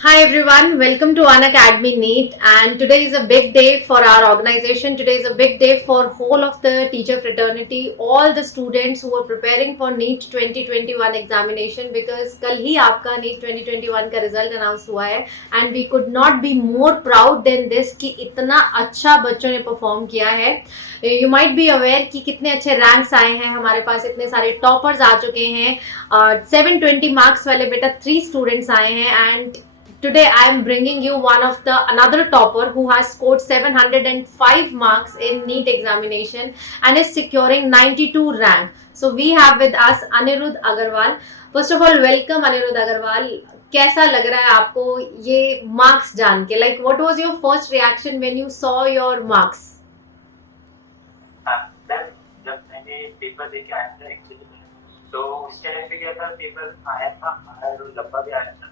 Hi everyone, welcome to An Academy NEET, and today is a big day for our organization. Today is a big day for whole of the teacher fraternity, all the students who are preparing for NEET 2021 examination because कल ही आपका NEET 2021 का result announce हुआ है and we could not be more proud than this कि इतना अच्छा बच्चों ने परफॉर्म किया है. यू माइट बी अवेयर कि कितने अच्छे रैंक्स आए हैं हमारे पास, इतने सारे टॉपर्स आ चुके हैं. 720 मार्क्स वाले बेटा 3 स्टूडेंट्स आए हैं and today I am bringing you one of the another topper who has scored 705 marks in NEET examination and is securing 92 rank. So we have with us Anirudh Agarwal. First of all, welcome Anirudh Agarwal. कैसा लग रहा है आपको ये marks जान के? Like what was your first reaction when you saw your marks? Ma'am, जब मैंने पेपर देके आया था एक्चुअली में, तो उस टाइम पे क्या था, पेपर आया था हमारा जो लंबा भी आया था,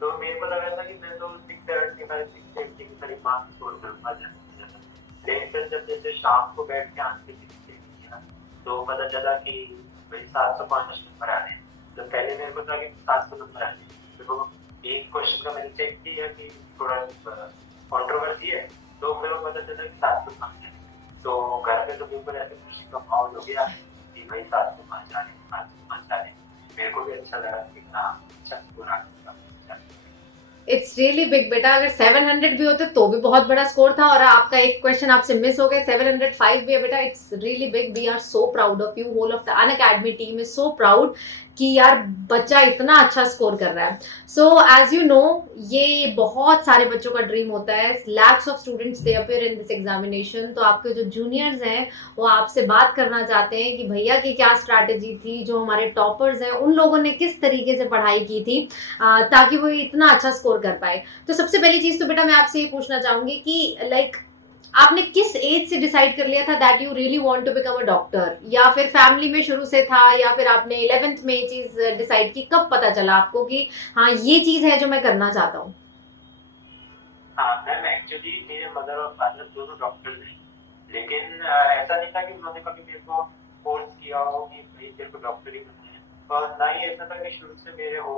तो मेरे को लगा था कि मैं तो 675 680 के करीब मार्क्स स्कोर करूंगा ज्यादा। लेकिन फिर जब जैसे शाम को बैठ के आंसर किया तो पता चला कि भाई 705 नंबर आ रहे हैं। तो पहले मेरे को था कि 700 नंबर आ रहे हैं, तो एक क्वेश्चन का मैंने चेक किया कि थोड़ा कॉन्ट्रोवर्सी है, तो मेरे को पता चला कि 705 है। तो घर पे तो बिल्कुल ऐसे खुशी का माहौल हो गया कि भाई 705 आ रहे हैं, 705 आ रहे हैं। मेरे को भी अच्छा लगा कि हाँ, अच्छा स्कोर आ गया। इट्स रियली बिग बेटा. अगर 700 भी होते तो भी बहुत बड़ा स्कोर था और आपका एक क्वेश्चन आपसे मिस हो गया. 705 भी है बेटा. It's really big. We are so proud of you. Whole of the Unacademy team is so proud कि यार बच्चा इतना अच्छा स्कोर कर रहा है. सो एज यू नो, ये बहुत सारे बच्चों का ड्रीम होता है. Lakhs of students they appear in this examination. तो आपके जो जूनियर्स हैं वो आपसे बात करना चाहते हैं कि भैया की क्या स्ट्रैटेजी थी, जो हमारे टॉपर्स हैं उन लोगों ने किस तरीके से पढ़ाई की थी ताकि वो इतना अच्छा स्कोर कर पाए. तो सबसे पहली चीज तो बेटा मैं आपसे ये पूछना चाहूंगी कि लाइक आपने किस एज से डिसाइड कर लिया था that you really want to become a doctor, या फिर फैमिली में शुरू से था, या फिर आपने 11th में ये चीज डिसाइड की? कब पता चला आपको कि हाँ ये चीज है जो मैं करना चाहता हूँ? हाँ मैम, एक्चुअली मेरे मदर और फादर दोनों डॉक्टर्स हैं, लेकिन ऐसा नहीं था कि उन्होंने कभी मेरे को फोर्स किया हो कि भाई तेरे को डॉक्टर ही बनना है, और ना ही ऐसा था कि शुरू से मेरे हो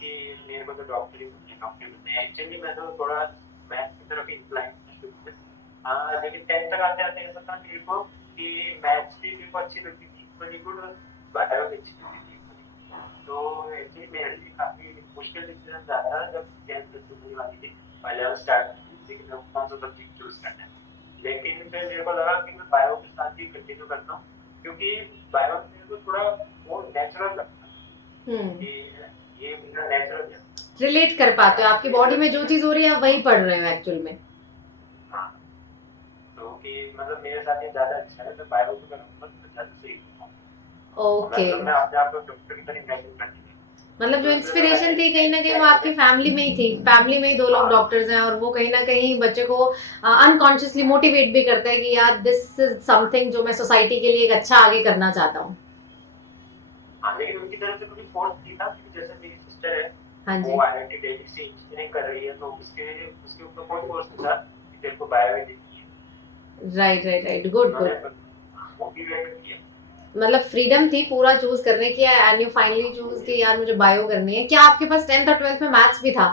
कि मेरे को तो डॉक्टर ही बनना है, डॉक्टर ही बनना है। एक्चुअली मैं तो थोड़ा मैथ्स की तरफ इंक्लाइन था शुरू से। हाँ, लेकिन 10th तक आते आते ऐसा था मेरे को कि मैथ्स भी मेरे को अच्छी लगती थी इक्वली गुड, और बायो भी अच्छी लगती थी equally। तो एक्चुअली मेरे लिए काफी मुश्किल डिसीजन था जब 10th होने वाली थी, पहले स्टार्ट की कि मैं कौन सा सब्जेक्ट चूज करना है। लेकिन फिर मेरे को लगा कि मैं बायो के साथ ही कंटिन्यू करता हूँ, क्योंकि बायो में मेरे को थोड़ा वो नेचुरल लगता है कि ये मेरा नेचुरल है। रिलेट कर पाते हो, आपकी बॉडी में जो चीज हो रही है आप वही पढ़ रहे हो एक्चुअल में. हाँ, तो कि मतलब मेरे साथ ये ज्यादा अच्छा है, मैं बायो को करूँगा तो मैं ज्यादा सही हूँ। ओके. मतलब मैं अपने आप को डॉक्टर की तरह इमेजिन करती थी। मतलब जो तो फिर मैंने इंस्पिरेशन थी कहीं ना कहीं वो आपकी फैमिली में ही थी. फैमिली में ही दो लोग हाँ डॉक्टर्स हैं और वो कहीं ना कहीं बच्चे को अनकॉन्शियसली मोटिवेट भी करता है कि यार दिस इज समथिंग जो मैं सोसाइटी के लिए एक अच्छा आगे करना चाहता हूँ. हाँ, लेकिन उनकी तरफ से कोई फोर्स नहीं था, क्योंकि जैसे मेरी सिस्टर है, हाँ जी. वो IIT दिल्ली से इंजीनियरिंग कर रही है, तो उसके उसके ऊपर कोई फोर्स नहीं था कि तेरे को बायो ही लेनी है। Right right right. गुड उन्होंने गुड. मोटिवेट किया। मतलब फ्रीडम थी पूरा चूज करने की एंड यू फाइनली चूज कि यार मुझे बायो करनी है. क्या आपके पास 10th और 12th में मैथ्स भी था?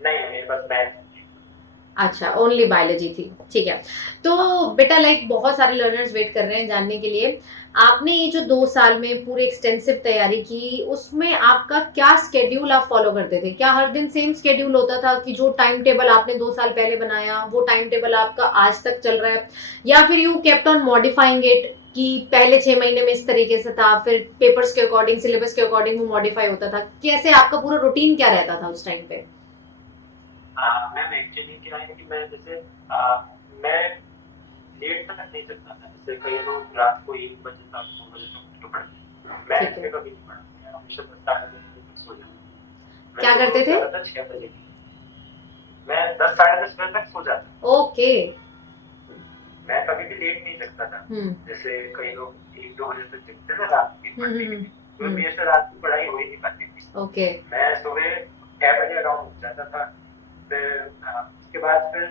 नहीं, मेरे पास मैथ नहीं अच्छा, ओनली बायोलॉजी थी. ठीक है. तो था। बेटा लाइक बहुत सारे लर्नर्स वेट कर रहे हैं जानने के लिए, आपने ये जो 2 साल में पूरी एक्सटेंसिव तैयारी की उसमें आपका क्या स्केड्यूल आप फॉलो करते थे? क्या हर दिन सेम स्केड्यूल होता था कि जो टाइम टेबल आपने 2 साल पहले बनाया वो टाइम टेबल आपका आज तक चल रहा है, या फिर you kept on modifying it कि पहले 6 महीने में इस तरीके से था, फिर पेपर्स के अकॉर्डिंग, सिलेबस के अकॉर्डिंग वो मॉडिफाई होता था? कैसे आपका पूरा रूटीन क्या रहता था उस टाइम पे? मैम, एक्चुअली क्या है कि मैं जैसे मैं लेट तक नहीं सकता था, जैसे कई लोग रात को 1 बजे तक 2 बजे तक उठ के पढ़ते हैं, मैं ठीक ऐसे है. कभी नहीं पढ़ा। मैं हमेशा 10 साढ़े 10 बजे तक सो जाता। मैं क्या सुबह करते उठ थे? जाता था 6 बजे। मैं 10 साढ़े 10 बजे तक सो जाता। ओके. मैं कभी भी लेट नहीं जगता था। हम्म. जैसे कई लोग 1-2 बजे तक जगते ना रात के पढ़ने के लिए, तो हम्म. मेरे से रात की पढ़ाई हो ही नहीं पाती थी। ओके. मैं सुबह 6 बजे अराउंड उठ जाता था। फिर उसके बाद फिर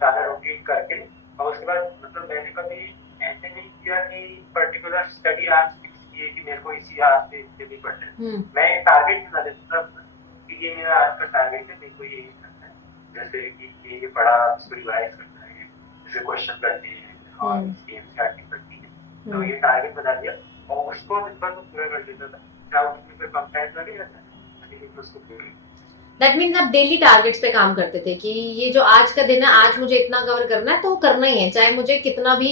सारा रूटीन करके, और उसके बाद मतलब मैंने कभी ऐसे नहीं किया कि पर्टिकुलर स्टडी आवर्स फिक्स किए कि मेरे को इसी आवर्स से इतने भी पढ़ना है। हम्म. मैं एक टारगेट बना लेता था अपना कि ये मेरा आज का टारगेट है, मेरे को ये करना है। जैसे कि ये पढ़ा, इसको रिवाइज करना है, जैसे क्वेश्चन करने हैं और इसकी एनसीईआरटी पढ़नी है, तो ये टारगेट बना दिया और उसको दिन भर में पूरा कर देता था। क्या उसमें फिर कम टाइम लगे जाता है, लेकिन उसको पूरा। दैट मीन्स आप डेली टारगेट्स पे काम करते थे कि ये जो आज का दिन है, आज मुझे इतना कवर करना है तो करना ही है, चाहे मुझे कितना भी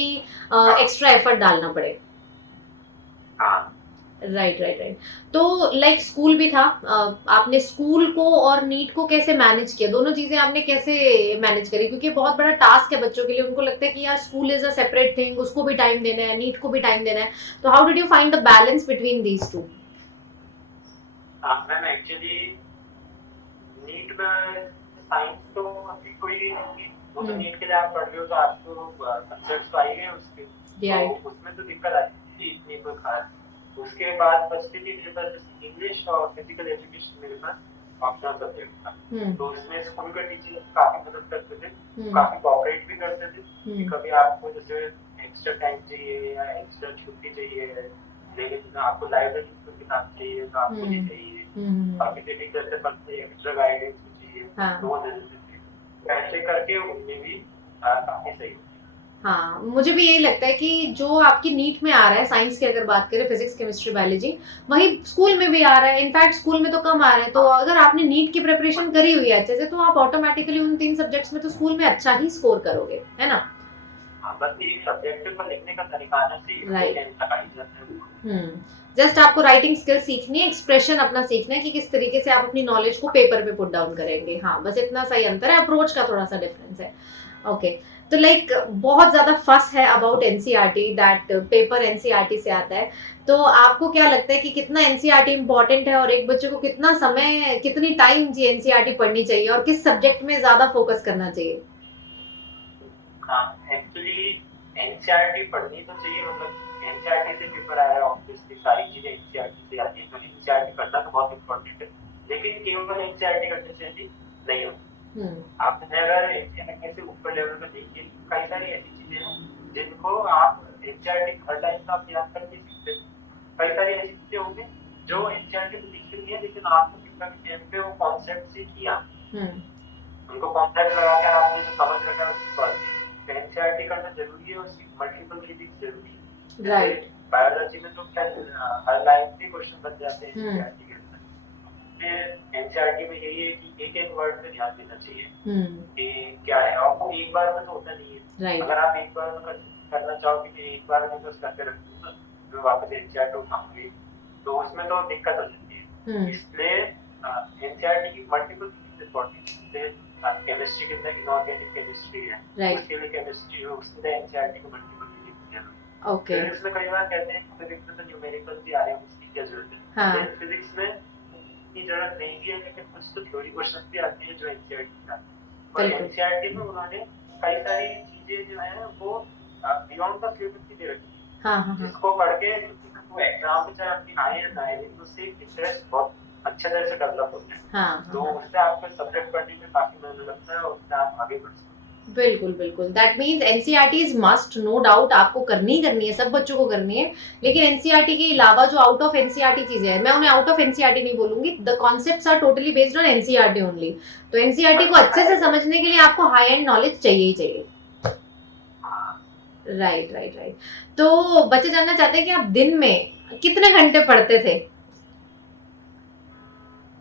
एक्स्ट्रा एफर्ट डालना पड़े। हाँ राइट राइट राइट। तो लाइक स्कूल भी था, आपने स्कूल को और नीट को कैसे मैनेज किया, दोनों चीजें आपने कैसे मैनेज करी, क्योंकि बहुत बड़ा टास्क है बच्चों के लिए, उनको लगता है कि यार school is a separate thing, उसको भी टाइम देना है, नीट को भी टाइम देना है, तो how did you find the balance between these two? Ma'am actually NEET में साइंस तो अभी कोई भी नहीं है, वो तो नीट के लिए आप पढ़ रहे हो तो आपको सब्जेक्ट्स तो आ ही गए उसके, तो उसमें तो दिक्कत आती थी इतनी कोई खास। उसके बाद बचती थी मेरे पास जैसे इंग्लिश और फिजिकल एजुकेशन, मेरे पास ऑप्शनल सब्जेक्ट था, तो उसमें स्कूल के टीचर काफी मदद करते थे, काफी कोऑपरेट भी करते थे कि कभी आपको जैसे एक्स्ट्रा टाइम चाहिए या एक्स्ट्रा छुट्टी चाहिए, लेकिन आपको लाइब्रेरी की किताब चाहिए तो आपको ये चाहिए, काफी टीचर से पढ़ते एक्स्ट्रा गाइडेंस चाहिए तो वो दे देते थे। ऐसे करके उनमें भी काफी सही होती है। हाँ, मुझे भी यही लगता है कि जो आपकी नीट में आ रहा है, साइंस की अगर बात करें, फिजिक्स केमिस्ट्री बायोलॉजी, वही स्कूल में भी आ रहा है, इनफैक्ट स्कूल में तो कम आ रहा है, तो अगर आपने नीट की प्रिपरेशन करी हुई है अच्छे से, तो आप ऑटोमेटिकली उन 3 सब्जेक्ट्स में तो स्कूल में अच्छा ही स्कोर करोगे, है ना? बस एक सब्जेक्ट पर लिखने का तरीका आना चाहिए, राइट। जस्ट आपको राइटिंग स्किल सीखनी है, एक्सप्रेशन अपना सीखना है कि किस तरीके से आप अपनी नॉलेज को पेपर पे पुट डाउन करेंगे। हाँ, बस इतना सही अंतर है, अप्रोच का थोड़ा सा डिफरेंस है। ओके, तो लाइक बहुत ज्यादा फस है about NCERT, that paper NCERT से आता है, तो आपको क्या लगता है कि कितना एनसीईआरटी इंपॉर्टेंट है, और एक बच्चे को कितना समय, कितनी टाइम जी एनसीईआरटी पढ़नी चाहिए, और किस सब्जेक्ट में ज्यादा फोकस करना चाहिए? एक्चुअली एनसीईआरटी पढ़नी तो चाहिए, मतलब एनसीईआरटी से पेपर आया है, ऑब्वियसली सारी चीजें एनसीईआरटी से आती है, तो एनसीईआरटी पढ़ना तो बहुत इंपॉर्टेंट है, लेकिन केवल एनसीईआरटी करने से नहीं होती। आपने अगर एनसीईआरटी से ऊपर लेवल पर देखिए, कई सारी ऐसी चीजें हैं जिनको आप एनसीईआरटी हर टाइम तो आप याद कर नहीं सकते। कई सारी ऐसी चीजें होंगी जो एनसीईआरटी में लिखी हुई है, लेकिन आपको पेपर के टाइम पे वो कॉन्सेप्ट से किया, उनको कॉन्सेप्ट लगा के आपने जो समझ रखा है उसको सॉल्व किया। एनसीईआरटी करना जरूरी है, उसकी मल्टीपल रीडिंग जरूरी है। राइट। बायोलॉजी में तो क्या हर लाइन पे क्वेश्चन बन जाते हैं एनसीईआरटी के अंदर, फिर एनसीईआरटी में यही है कि एक एक वर्ड पे ध्यान देना चाहिए कि क्या है, और एक बार में तो होता नहीं है। Right. अगर आप एक बार में करना चाहोगे कि एक बार में बस करके रख दूंगा फिर वापस एनसीईआरटी उठाऊंगी, तो उसमें तो दिक्कत हो जाती है। इसलिए एनसीईआरटी की मल्टीपल रीडिंग इंपॉर्टेंट है। केमिस्ट्री के अंदर इनऑर्गेनिक केमिस्ट्री है, उसके लिए केमिस्ट्री है, उसके लिए एनसीईआरटी को मल्टीपल रीडिंग है। ओके, फिजिक्स में कई बार कहते हैं फिजिक्स में तो न्यूमेरिकल भी आ रहे हैं, उसकी क्या जरूरत है? हाँ, फिजिक्स में की जरूरत नहीं है, लेकिन कुछ तो थ्योरी क्वेश्चन भी आते हैं जो एनसीईआरटी का, पर एनसीईआरटी में उन्होंने कई सारी चीजें जो है वो बियॉन्ड द सिलेबस ही दे रखी है। हाँ, जिसको पढ़ के वो एग्जाम में चाहे आपकी आए या ना आए, लेकिन उससे इंटरेस्ट बहुत अच्छे तरह से डेवलप होता है। हाँ, तो उससे आपका सब्जेक्ट पढ़ने में काफी मन लगता है और उससे आप आगे बढ़ सकते हैं। बिल्कुल बिल्कुल, that means NCERT is must, no doubt, आपको करनी है, सब बच्चों को करनी है, लेकिन एनसीईआरटी के अलावा जो आउट ऑफ एनसीईआरटी चीजें हैं, मैं उन्हें आउट ऑफ एनसीईआरटी नहीं बोलूंगी, the concepts are totally based on NCERT only. तो एनसीईआरटी को अच्छे से समझने के लिए आपको हाई एंड नॉलेज चाहिए ही चाहिए। Right right right. तो बच्चे जानना चाहते हैं कि आप दिन में कितने घंटे पढ़ते थे?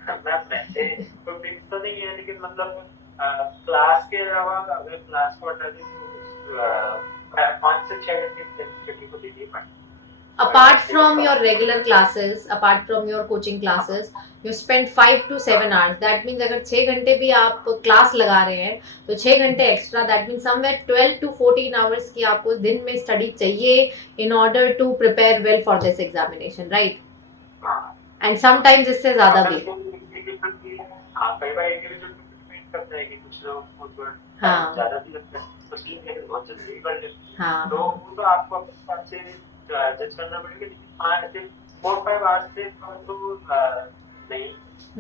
कोई फिक्स तो नहीं है, लेकिन मतलब क्लास के अलावा अगर क्लास को हटा दें तो 5 से 6 घंटे स्टडी को देनी पड़ती। Apart from your regular classes, apart from your coaching classes, you spend 5 to 7 hours. That means अगर 6 घंटे भी आप क्लास लगा रहे हैं तो 6 घंटे extra, that means somewhere 12 to 14 hours की आपको दिन में स्टडी चाहिए in order to prepare well for this examination, right? And sometimes इससे ज्यादा भी। हाँ, कई बार इंडिविजुअल पे डिपेंड करता है कि कुछ लोग ज्यादा भी लगता है, कुछ लोग बहुत जल्दी कर लेते हैं। हाँ, तो वो तो आपको अपने हिसाब से जज करना पड़ेगा, लेकिन हाँ ऐसे 4-5 आवर्स से कम तो नहीं,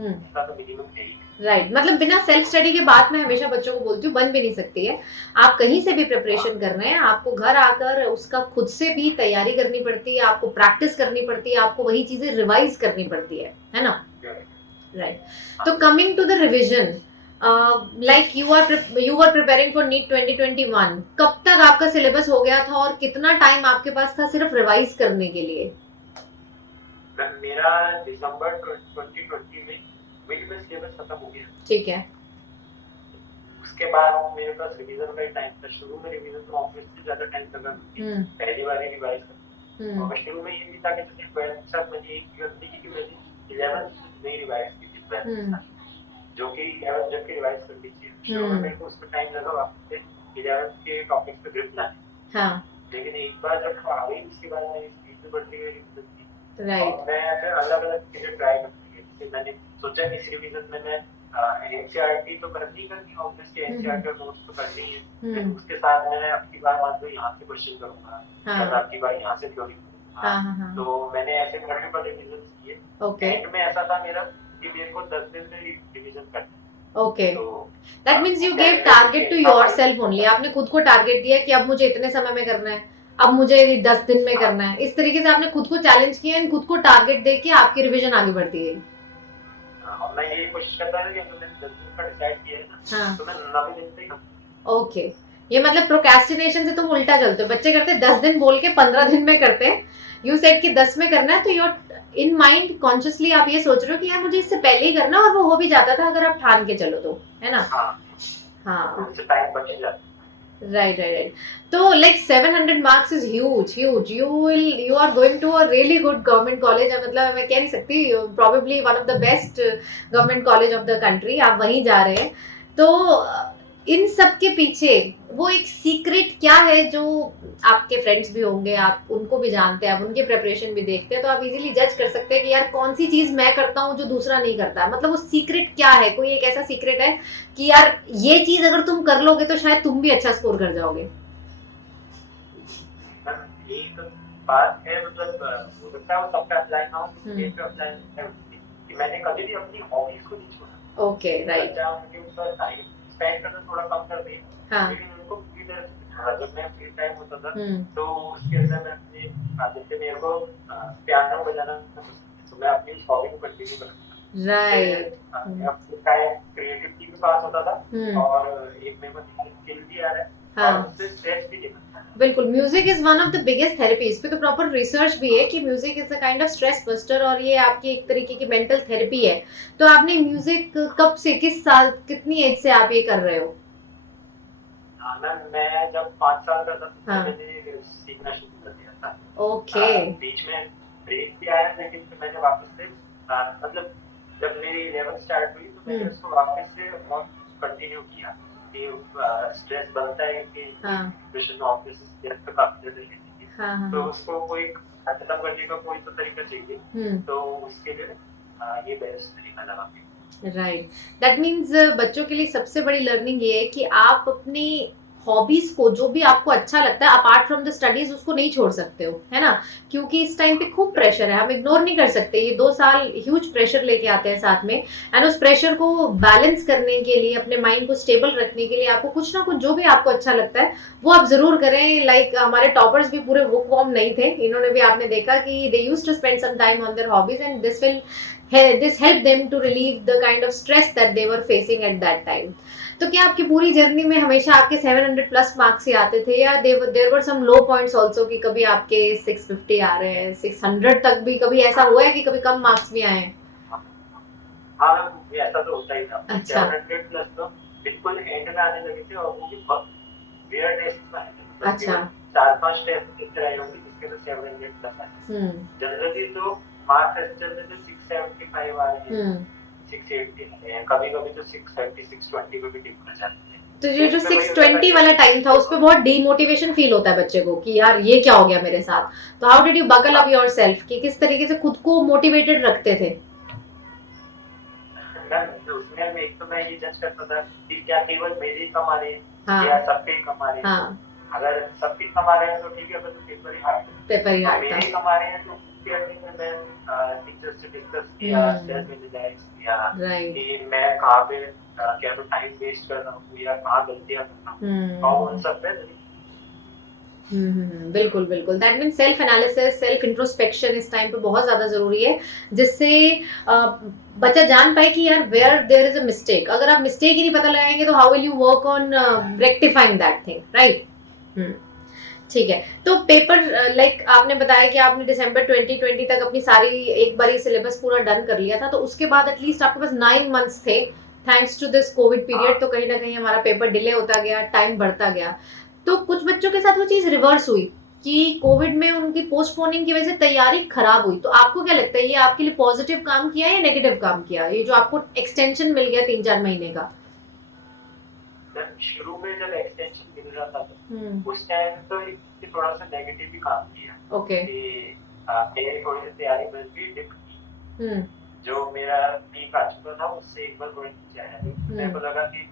इसका तो मिनिमम है ही। राइट, मतलब बिना सेल्फ स्टडी के बात मैं हमेशा बच्चों को बोलती हूँ बन भी नहीं सकती है। आप कहीं से भी प्रिपरेशन कर रहे हैं, आपको घर आकर उसका खुद से भी तैयारी करनी पड़ती है, आपको प्रैक्टिस करनी पड़ती है, आपको वही चीजें रिवाइज करनी पड़ती है ना? राइट. तो coming to the revision, like you were preparing for NEET 2021, कब तक आपका सिलेबस हो गया था और कितना टाइम आपके पास था सिर्फ रिवाइज करने के लिए? मेरा दिसंबर 2020 में मिड में सिलेबस खत्म हो गया. ठीक है. उसके बाद मेरे पास रिवीजन का टाइम था. शुरू में रिवीजन में ऑब्वियसली ज्यादा टाइम लगा, पहली बार ही रिवाइज कर. और शुरू में ये भी था कि जैसे 12th के साथ मैंने एक गलती की कि मैंने 11th नहीं रिवाइज की थी 12th के साथ, जो कि 11th जब की रिवाइज कर दी थी. शुरू में मेरे को उसमें टाइम लगा वापस से 11th के टॉपिक्स पे ग्रिप लाने. हाँ. लेकिन एक बार जब आ गई उसके बाद मेरी स्पीड भी बढ़ती गई रिवीजन की. राइट. और मैं फिर अलग अलग चीजें ट्राई करती गई. जैसे मैंने सोचा कि इस रिवीजन में मैं एनसीईआरटी तो करनी करनी है, ऑब्वियसली एनसीईआरटी नोट्स तो करनी है. फिर उसके साथ मैं आपकी बार मान लो यहाँ से क्वेश्चन करूंगा, या आपकी बार यहाँ से थ्योरी करूंगा. तो मैंने ऐसे मल्टीपल रिवीजन किए. एंड में ऐसा था मेरा कि मेरे को 10 दिन में रिवीजन करना. Okay. That means you gave target to yourself only. आपने खुद को टारगेट दिया कि अब मुझे इतने समय में करना है, अब मुझे 10 दिन में करना है. इस तरीके से आपने खुद को चैलेंज किया एंड खुद को टारगेट देके आपकी रिवीजन आगे बढ़ती गई. और मैं यही कोशिश करता था कि अगर मैंने 10 दिन का डिसाइड किया है ना, तो मैं 9 दिन पे ही. ओके. ये मतलब प्रोक्रेस्टिनेशन से तुम उल्टा चलते हो. बच्चे करते 10 दिन बोल के 15 दिन में करते हैं. यू सेड कि 10 में करना है, तो योर इन माइंड कॉन्शियसली आप ये सोच रहे हो कि यार मुझे इससे पहले ही करना है, और वो हो भी जाता था अगर आप ठान के चलो तो, है ना? हाँ. टाइम बच जाता. Right. So like 700 marks is huge. You are going to a really good government college. मतलब मैं कह नहीं सकती, probably one of the best government college of the country. आप वहीं जा रहे हैं. तो इन सब के पीछे वो एक सीक्रेट क्या है जो आपके फ्रेंड्स भी होंगे, आप उनको भी जानते हैं, आप उनके प्रिपरेशन भी देखते हैं, तो आप इजीली जज कर सकते हैं कि यार कौन सी चीज मैं करता हूँ जो दूसरा नहीं करता है. मतलब वो सीक्रेट क्या है? कोई एक ऐसा सीक्रेट है कि यार ये चीज अगर तुम कर लोगे तो शायद तुम भी अच्छा स्कोर कर जाओगे? एक बात है, मतलब हो सकता है वो सब पे अप्लाई ना हो, ये पे अप्लाई है कि मैंने कभी भी अपनी हॉबीज को नहीं छोड़ा. ओके. राइट. उनके ऊपर टाइम स्पेंड करना थोड़ा कम कर दिया. हाँ. लेकिन उनको पूरी तरह से, जब मैं फ्री टाइम होता था तो उसके अंदर मैं अपने जैसे मेरे को पियानो बजाना पसंद है, तो मैं अपनी उस हॉबी को कंटिन्यू करता. राइट. टाइम क्रिएटिविटी के पास होता था, और एक मेरे को स्किल भी आ रहा है. हाँ. और उससे स्ट्रेस भी निकलता है. बिल्कुल. Music is one of the biggest therapy. इस पे तो प्रॉपर रिसर्च भी है कि music is a kind of stress buster, और ये आपकी एक तरीके की मेंटल थेरेपी है. तो आपने म्यूजिक कब से, किस साल, कितनी एज से आप ये कर रहे हो? मैं जब 5 साल का था तो मैंने सीखना शुरू कर दिया था. ओके. बीच में ब्रेक भी आया, लेकिन फिर मैंने वापस से मतलब जब मेरी 11th स्टार्ट हुई तो मैंने उसको वापस से और कंटिन्यू किया. स्ट्रेस बनता है कि डिप्रेशन ऑफिस जैसे काफी ज्यादा रहती है, तो उसको कोई खत्म करने का कोई तो तरीका चाहिए. तो उसके लिए ये बेस्ट तरीका लगा. राइट. दैट मीन्स बच्चों के लिए सबसे बड़ी लर्निंग ये है कि आप अपनी हॉबीज को, जो भी आपको अच्छा लगता है अपार्ट फ्रॉम द स्टडीज, उसको नहीं छोड़ सकते हो, है ना? क्योंकि इस टाइम पे खूब प्रेशर है, हम इग्नोर नहीं कर सकते. ये 2 साल ह्यूज प्रेशर लेके आते हैं साथ में, एंड उस प्रेशर को बैलेंस करने के लिए, अपने माइंड को स्टेबल रखने के लिए आपको कुछ ना कुछ, जो भी आपको अच्छा लगता है वो आप जरूर करें. लाइक हमारे टॉपर्स भी पूरे बुक वॉर्म नहीं थे. इन्होंने भी, आपने देखा कि they used to spend some time on their hobbies, and this helped them to relieve the kind of stress that they were facing at that time. तो क्या आपकी पूरी जर्नी में हमेशा आपके 700 प्लस मार्क्स ही आते थे, या there were some low points also कि कभी आपके 650 आ रहे हैं, 600 तक भी कभी ऐसा हुआ है कि कभी कम मार्क्स भी आए हैं? हाँ, ऐसा तो होता ही था. अच्छा. 700 प्लस तो बिल्कुल एंड में आने लगे थे, और वो भी बहुत रेयर टेस्ट में आए थे. अच्छा. 4-5 टेस्ट इस तरह होंगे जिसके तो 700 प्लस आए. जनरली तो मार्क्स ऐसे चलते थे 675 आ रहे हैं, 680 आ रहे हैं, कभी-कभी तो 630 620 पे भी टिक कर जाते हैं. तो ये जो 620 वाला टाइम था, उस पे बहुत डीमोटिवेशन फील होता है बच्चे को कि यार ये क्या हो गया मेरे साथ. तो how did you buckle up yourself, कि किस तरीके से खुद को मोटिवेटेड रखते थे? उसमें एक तो मैं ये जज करता था कि क्या केवल मेरे ही कम आ रहे हैं या सबके ही कम आ रहे हैं. अगर सबके कम आ रहे हैं तो ठीक है, तो पेपर ही हार्ड था. मेरे ही कम आ रहे हैं तो टीचर्स से डिस्कस किया, सेल्फ एनालाइज किया कि मैं कहाँ पे क्या तो टाइम वेस्ट कर रहा हूँ या कहाँ गलतियाँ कर रहा हूँ, और उन सब पे बिल्कुल बिल्कुल, that mean self analysis, self introspection इस टाइम पे बहुत ज्यादा जरूरी है, जिससे अ, बच्चा जान पाए कि यार where there is a mistake. अगर आप मिस्टेक ही नहीं पता लगाएंगे तो how will you work on rectifying that thing, right? Hmm. ठीक है। तो पेपर लाइक आपने बताया कि आपने दिसंबर 2020 तक अपनी सारी एक बारी सिलेबस पूरा डन कर लिया था, तो उसके बाद एटलीस्ट आपके पास 9 मंथ्स थे। Thanks to this covid period तो कहीं ना कहीं हमारा पेपर डिले होता गया, टाइम बढ़ता गया। तो कुछ बच्चों के साथ वो चीज रिवर्स हुई कि कोविड में उनकी पोस्टपोनिंग की वजह से तैयारी खराब हुई। तो आपको क्या लगता है, ये आपके लिए पॉजिटिव काम किया या नेगेटिव काम किया, ये जो आपको एक्सटेंशन मिल गया 3-4 महीने का? जब शुरू में जब एक्सटेंशन मिल रहा था हम्म। तो उस टाइम तो इससे थोड़ा सा नेगेटिव भी काम किया ओके। कि मेरी थोड़ी सी तैयारी में भी डिप की। हम्म। जो मेरा पीक आ चुका था उससे एक बार थोड़ी नीचे आया, तो मेरे को हम्म। लगा कि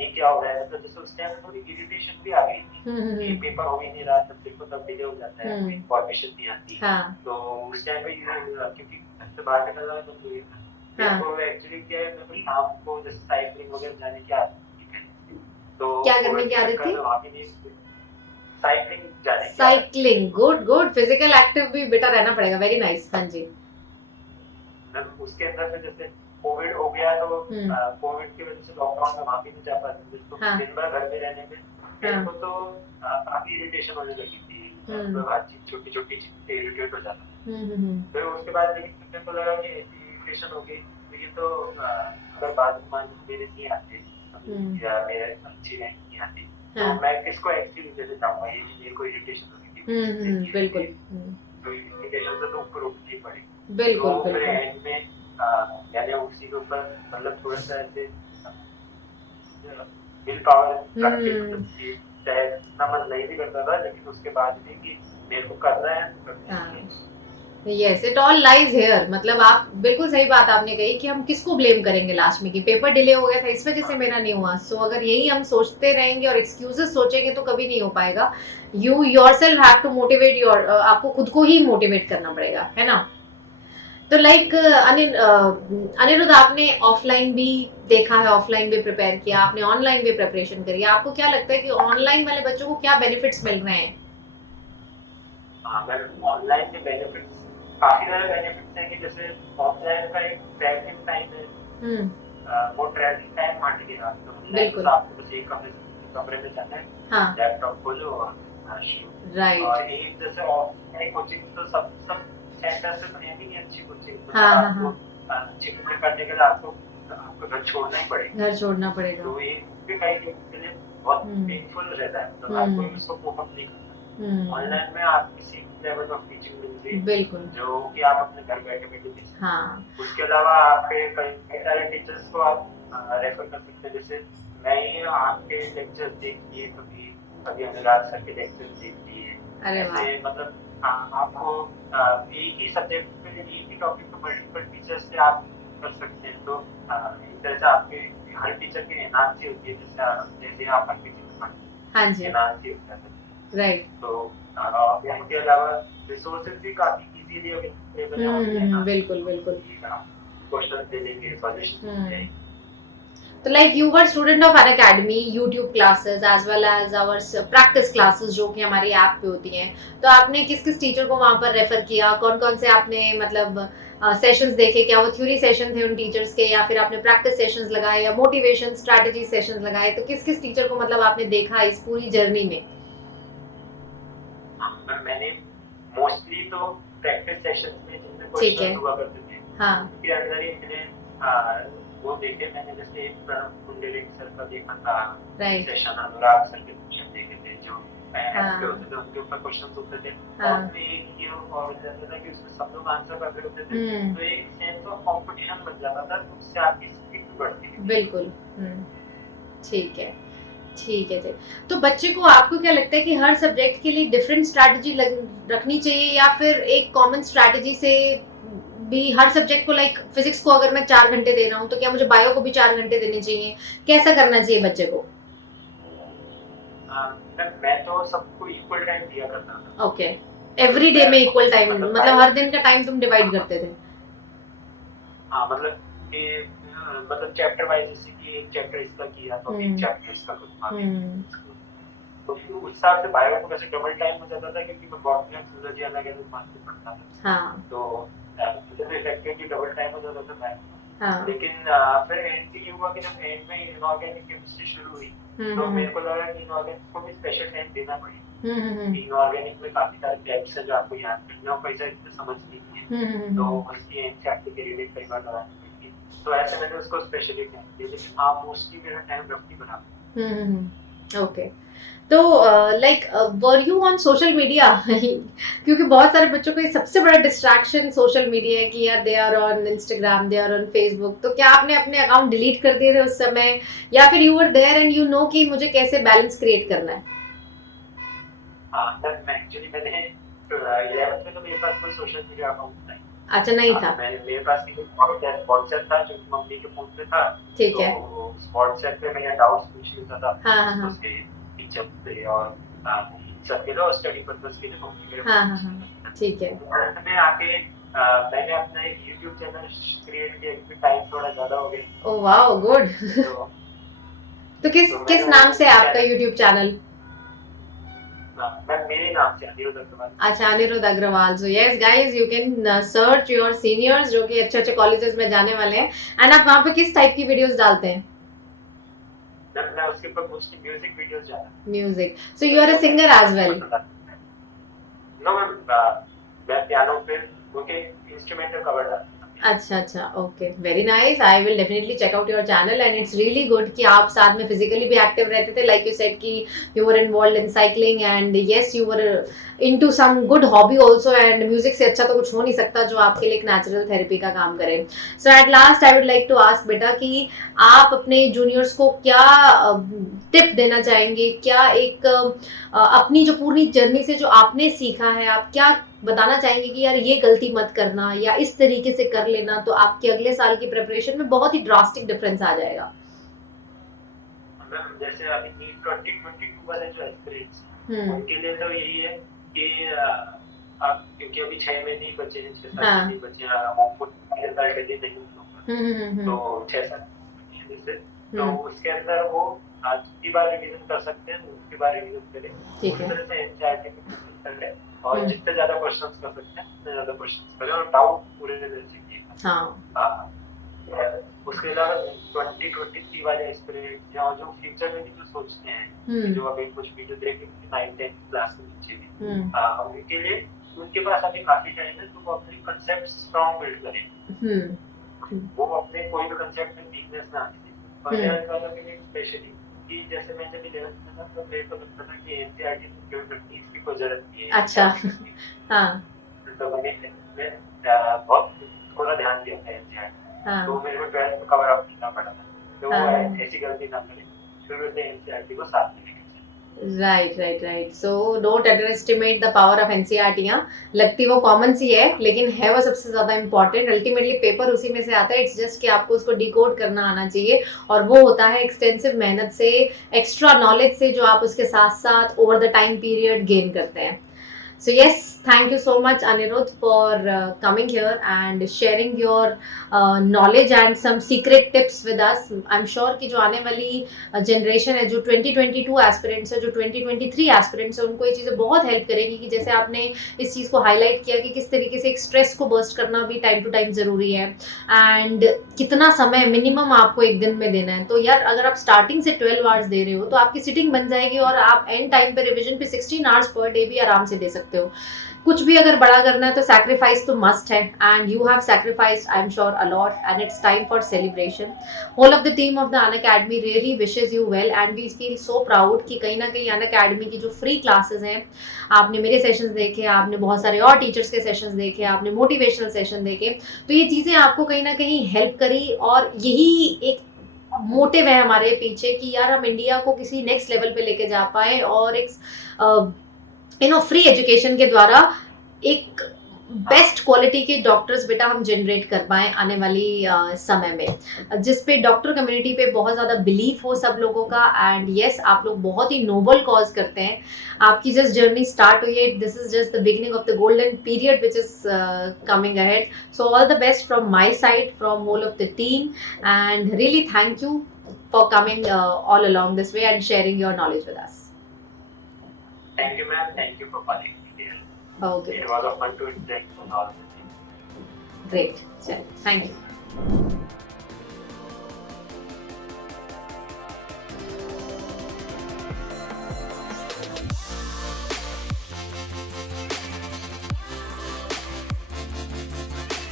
ये क्या हो रहा है। मतलब जैसे उस टाइम थोड़ी इरिटेशन भी आ गई थी कि हम्म। पेपर हो ही नहीं रहा, तब देखो तब डिले हो जाता है, कोई हम्म। इन्फॉर्मेशन नहीं आती। हाँ। तो उस टाइम पे क्योंकि घर से बाहर निकलना बंद हो गया था, मेरे हाँ। को एक्चुअली क्या है, मेरे को शाम को जैसे साइकिलिंग वगैरह जाने की आदत थी पहले से। तो क्या करने कोविड की के आदत चक्कर थी? में वहाँ भी नहीं, साइकिलिंग जाने की आदत थी। Cycling, good good, physical active भी बेटा रहना पड़ेगा, वेरी नाइस। हाँ जी। मतलब उसके अंदर से जैसे कोविड हो गया तो हम्म। कोविड की वजह से लॉकडाउन में वहां भी नहीं जा पाते थे, तो हाँ। दिन भर घर में रहने में मेरे हाँ। को तो काफी इरिटेशन होने लगी थी। हम्म। मतलब हर चीज छोटी छोटी चीज से इरिटेट हो जाता था। हम्म। फिर उसके बाद लेकिन फिर मेरे को लगा कि ऐसी इरिटेशन हो गई तो ये तो अगर बाद में मान लो मेरे नहीं आते हम्म। या मेरे अच्छी रैंक नहीं आती, तो हाँ। मैं किसको एक्सक्यूज देने जाऊंगा ये कि मेरे को इरिटेशन हो रही थी मेरी चीजें नहीं हुई बिल्कुल। थी। तो इरिटेशन से तो ऊपर उठनी ही पड़ेगी। तो बिल्कुल फिर बिल्कुल। एंड में मैंने उसी के ऊपर मतलब थोड़ा सा ऐसे विल पावर रख के, मतलब हम्म। कि चाहे इतना मन नहीं भी करता था लेकिन उसके बाद भी कि मेरे को करना है तो करना ही है। हाँ। Yes, it all lies here. मतलब आप बिल्कुल सही बात आपने कही कि हम किसको ब्लेम करेंगे लास्ट में कि पेपर डिले हो गया था इस वजह से हाँ, मेरा नहीं हुआ। सो अगर यही हम सोचते रहेंगे और एक्सक्यूजेस सोचेंगे तो कभी नहीं हो पाएगा। You yourself have to motivate your, आपको खुद को ही मोटिवेट करना पड़ेगा, है ना? तो लाइक अनिरुद्ध, आपने ऑफलाइन भी देखा है, ऑफलाइन भी प्रिपेयर किया, आपने ऑनलाइन भी प्रिपरेशन करी है। आपको क्या लगता है कि ऑनलाइन वाले बच्चों को क्या बेनिफिट्स मिल रहे हैं? हाँ, अगर ऑनलाइन के बेनिफिट्स, काफी सारे बेनिफिट्स हैं कि जैसे ऑफलाइन का एक ट्रैवलिंग टाइम है, हम्म। वो ट्रैवलिंग टाइम हट गया। तो ऑनलाइन में तो बिल्कुल। आपको बस एक कमरे से दूसरे कमरे में जाना है, हाँ। लैपटॉप खोलो और पढ़ना शुरू। राइट। और एक जैसे ऑफलाइन कोचिंग तो सब सब सेंटर से तो है नहीं अच्छी कोचिंग, मतलब हाँ हाँ आपको हाँ। अच्छी कोचिंग करने के लिए आपको आपका घर छोड़ना ही पड़ेगा। घर छोड़ना पड़ेगा। तो ये भी कई लोगों के लिए बहुत हम्म। पेनफुल रहता है, मतलब हर कोई हम्म। उसको कोप अप नहीं करता। हम्म। ऑनलाइन में आपकी सेम लेवल ऑफ टीचिंग मिल रही है बिल्कुल। जो कि आप अपने घर बैठे बैठे देख सकते हाँ। हैं। उसके अलावा आपके कई सारे टीचर्स को आप रेफर कर सकते हैं। जैसे मैं ही आपके लेक्चर्स देख लिए, कभी कभी अनुराग सर के लेक्चर्स देख लिए। अरे वाह। ऐसे मतलब आपको एक ही सब्जेक्ट पे एक ही टॉपिक पे मल्टीपल टीचर से आप कर सकते हैं। तो एक तरह से आपके हर टीचर की एनहांस ही होती है, जैसे जैसे आप हर किसी से पढ़ते हाँ हैं जी। एनहांस ही होता है। राइट। तो इसके अलावा रिसोर्सेज भी काफी इजीली अवेलेबल है ऑनलाइन। आप बिल्कुल बिल्कुल। क्वेश्चन दे देंगे, सॉल्यूशन मिल हम्म। जाएंगे। तो like you were student of Unacademy, YouTube classes as well as our practice classes जो कि हमारी ऐप पे होती हैं। तो आपने किस किस टीचर को वहां पर रेफर किया, कौन कौन से आपने मतलब सेशंस देखे? क्या वो थ्योरी सेशन थे उन टीचर्स के, या फिर आपने प्रैक्टिस सेशंस लगाए या मोटिवेशन स्ट्रैटेजी सेशंस लगाए? तो किस किस टीचर को मतलब आपने देखा इस पूरी जर्नी में? मैंने मोस्टली तो प्रैक्टिस सेशंस में जिनमें ठीक है। क्वेश्चंस हुआ करते थे हाँ। उनके अंदर ही मैंने आ, वो देखे। मैंने जैसे एक प्रणव कुंडलिक सर का देखा था राइट। सेशन, अनुराग सर के क्वेश्चन देखे थे जो ऐप पे हाँ। होते थे, उनके ऊपर क्वेश्चंस होते थे। और हाँ। उसमें एक ये और हो जाता था कि उसमें सब लोग आंसर कर रहे होते थे, हम्म। तो एक सेंस ऑफ कंपटीशन बन जाता था, तो उससे आपकी स्पीड भी बढ़ती थी। बिल्कुल। ठीक है। ठीक है जी। तो बच्चे को, आपको क्या लगता है कि हर सब्जेक्ट के लिए डिफरेंट स्ट्रैटेजी रखनी चाहिए, या फिर एक कॉमन स्ट्रैटेजी से भी हर सब्जेक्ट को? लाइक फिजिक्स को अगर मैं 4 घंटे दे रहा हूँ तो क्या मुझे बायो को भी 4 घंटे देने चाहिए? कैसा करना चाहिए बच्चे को? मैं तो सबको इक्वल टाइम दिया करता था। ओके। तो एवरी डे मैं में इक्वल टाइम, मतलब मतलब बायो, हर दिन का टाइम तुम डिवाइड करते थे? हाँ मतलब कि मतलब चैप्टर वाइज, जैसे कि एक चैप्टर इसका किया तो एक हम्म। चैप्टर इसका करूंगा, अभी हम्म। इसको। तो उस हिसाब से बायो में वैसे डबल टाइम हो जाता था क्योंकि मैं बॉटनी और फिजियोलॉजी अलग-अलग मार्क्स से पढ़ता था। हाँ तो मुझे तो इफेक्टिवली डबल टाइम हो जाता था बायो में। हाँ लेकिन फिर एंड पे ये हुआ कि जब एंड में इनऑर्गेनिक केमिस्ट्री शुरू हुई, तो हम्म मेरे को लगा कि इनऑर्गेनिक को भी स्पेशल टाइम देना पड़ेगा। हम्म इनऑर्गेनिक में काफ़ी सारे टैब्स हैं जो आपको याद करने और कई सारी चीज़ें समझ नहीं है। तो हम्म उसकी एनसीईआरटी के रीडिंग कई बार लगानी पड़ती है। तो ऐसे मैंने उसको स्पेशली टाइम दिया, लेकिन हाँ, मोस्टली मेरा टाइम रफली बराबर। ओके तो like were you on social media क्योंकि बहुत सारे बच्चों को ये सबसे बड़ा डिस्ट्रैक्शन सोशल मीडिया है कि यार they are on Instagram they are on Facebook, तो क्या आपने अपने अकाउंट डिलीट कर दिए थे उस समय, या फिर you were there and you know कि मुझे कैसे बैलेंस क्रिएट करना है? हाँ, मैं एक्चुअली मैंने 11th में तो मेरे पास कोई सोशल मीडिया अकाउंट नहीं। अच्छा नहीं था। मेरे पास केवल व्हाट्सएप था जो कि मम्मी के फ़ोन पे था। ठीक तो है। उस व्हाट्सएप पे मैं डाउट्स पूछ लेता था हाँ हाँ हाँ उसके टीचर से और सबके लिए और स्टडी पर्पस के लिए मम्मी मेरे हाँ फ़ोन हाँ यूज़ हाँ करती थी। ठीक है। तो अंत में आके मैंने अपना एक यूट्यूब चैनल क्रिएट किया क्योंकि टाइम थोड़ा ज़्यादा हो गया। ओ वाओ गुड तो तो किस तो किस मैंने नाम वो से है आपका चैनल यूट्यूब चैनल? मैं मेरे नाम से अनिरुद्ध अग्रवाल। अच्छा Anirudh Agarwal. So yes guys you can search your seniors जो कि अच्छे अच्छे कॉलेजेस में जाने वाले हैं, एंड आप वहाँ पे किस टाइप की वीडियोस डालते हैं? मैं उसके ऊपर मोस्टली म्यूजिक वीडियोस ज़्यादा music, so you are a singer as well? पसंद आता है। नो मैं पियानो पे उनके इंस्ट्रूमेंटल कवर डालता हूँ। अच्छा अच्छा okay very nice, I will definitely check out your channel and it's really good कि आप साथ में फिजिकली भी एक्टिव रहते थे, लाइक यू सेड कि you were involve in cycling and yes you were into some good hobby also, and music से अच्छा तो कुछ हो नहीं सकता जो आपके लिए एक नेचुरल थेरेपी का काम करे। So at last I would like to ask बेटा कि आप अपने जूनियर्स को क्या टिप देना चाहेंगे, क्या एक अपनी जो पूरी जर्नी से जो आपने सीखा है आप क्या बताना चाहेंगे कि यार ये गलती मत करना या इस तरीके से कर लेना तो आपके अगले साल की प्रिपरेशन में बहुत ही ड्रास्टिक डिफरेंस आ जाएगा? मतलब जैसे अभी नीट 2022 वाले जो एस्पिरेंट्स हैं हम्म उनके लिए तो यही है कि आप क्योंकि अभी 6 महीने ही बचे हैं, 6-7 महीने ही हाँ बचे हैं, होपफुली रिजल्ट जल्दी नहीं होगा। तो हम्म 6-7 महीने से तो हम्म उसके अंदर वो आज की बार रिवीजन कर सकते हैं, उसकी बार रिवीजन करें, ठीक पूरी है। तरह से एनसीईआरटी पे फोकस करें और हम्म जितने ज्यादा क्वेश्चंस कर सकते हैं उतने ज्यादा क्वेश्चंस करें और डाउट पूरे तरह से किए। हाँ हाँ, उसके अलावा 2023 वाले एस्पिरेंट या जो फ्यूचर में भी जो सोचते हैं कि जो अभी कुछ वीडियो देख के 9th-10th क्लास के बच्चे भी उनके लिए उनके पास अभी काफी टाइम है तो वो अपने कंसेप्ट स्ट्रॉन्ग बिल्ड करें। वो अपने कोई भी कंसेप्ट में वीकनेस ना आने दें। और 11th वालों के लिए स्पेशली कि जैसे मैं जब 11th में था तो मेरे को लगता था कि एनसीईआरटी से केवल करनी इसकी कोई जरूरत नहीं है अच्छा एनसीईआरटी करने की। हाँ तो मैं बहुत थोड़ा ध्यान दिया था एनसीईआरटी, तो हाँ मेरे को 12th में कवर अप करना पड़ा था। तो वो हाँ ऐसी गलती ना करें, शुरू से एनसीईआरटी को साथ में लेके चलें। Right so don't under estimate the power of NCERT. लगती वो कॉमन सी है लेकिन है वो सबसे ज्यादा इंपॉर्टेंट, अल्टीमेटली पेपर उसी में से आता है, इट्स जस्ट कि आपको उसको डिकोड करना आना चाहिए, और वो होता है एक्सटेंसिव मेहनत से, एक्स्ट्रा नॉलेज से जो आप उसके साथ साथ over the time period gain करते हैं। So yes, thank you so much Anirudh for coming here and sharing your knowledge and some secret tips with us. I'm sure कि जो आने वाली जनरेशन है, जो 2022 एस्पिरेंट्स है, जो 2023 एस्पिरेंट्स है, उनको ये चीज़ें बहुत हेल्प करेगी कि जैसे आपने इस चीज़ को हाईलाइट किया कि किस तरीके से एक स्ट्रेस को बर्स्ट करना भी टाइम टू टाइम ज़रूरी है, एंड कितना समय मिनिमम आपको एक दिन में देना है। तो यार अगर आप स्टार्टिंग से 12 आवर्स दे रहे हो तो आपकी सिटिंग बन जाएगी और आप एंड टाइम पे रिविजन पे 16 आवर्स पर डे भी आराम से दे सकते हो। कुछ भी अगर बड़ा करना है तो सैक्रिफाइस तो मस्ट है, and you have sacrificed I am sure a lot, and it's time for celebration. Whole of the team of the Unacademy really wishes you well and we feel so proud कि कहीं ना कहीं अन academy की जो free classes हैं, आपने मेरे sessions देखे, आपने बहुत सारे और टीचर्स के सेशंस देखे, आपने मोटिवेशनल सेशन देखे, तो ये चीज़ें आपको कहीं ना कहीं हेल्प करी, और यही एक मोटिव है हमारे पीछे कि यार हम इंडिया को किसी नेक्स्ट लेवल पे लेके जा पाए और एक फ्री एजुकेशन के द्वारा एक बेस्ट क्वालिटी के डॉक्टर्स बेटा हम जनरेट कर पाए आने वाली समय में, जिस पे डॉक्टर कम्युनिटी पे बहुत ज़्यादा बिलीफ हो सब लोगों का। एंड यस आप लोग बहुत ही नोबल कॉज करते हैं, आपकी जस्ट जर्नी स्टार्ट हुई है, this is just the beginning of the golden period which is coming ahead. So all the best from my side, from whole of the team, and really thank you for coming all along this way and sharing your knowledge with us. Thank you, ma'am. Thank you for calling me here. Okay, It was a fun to interact with all the things. great. Thank you.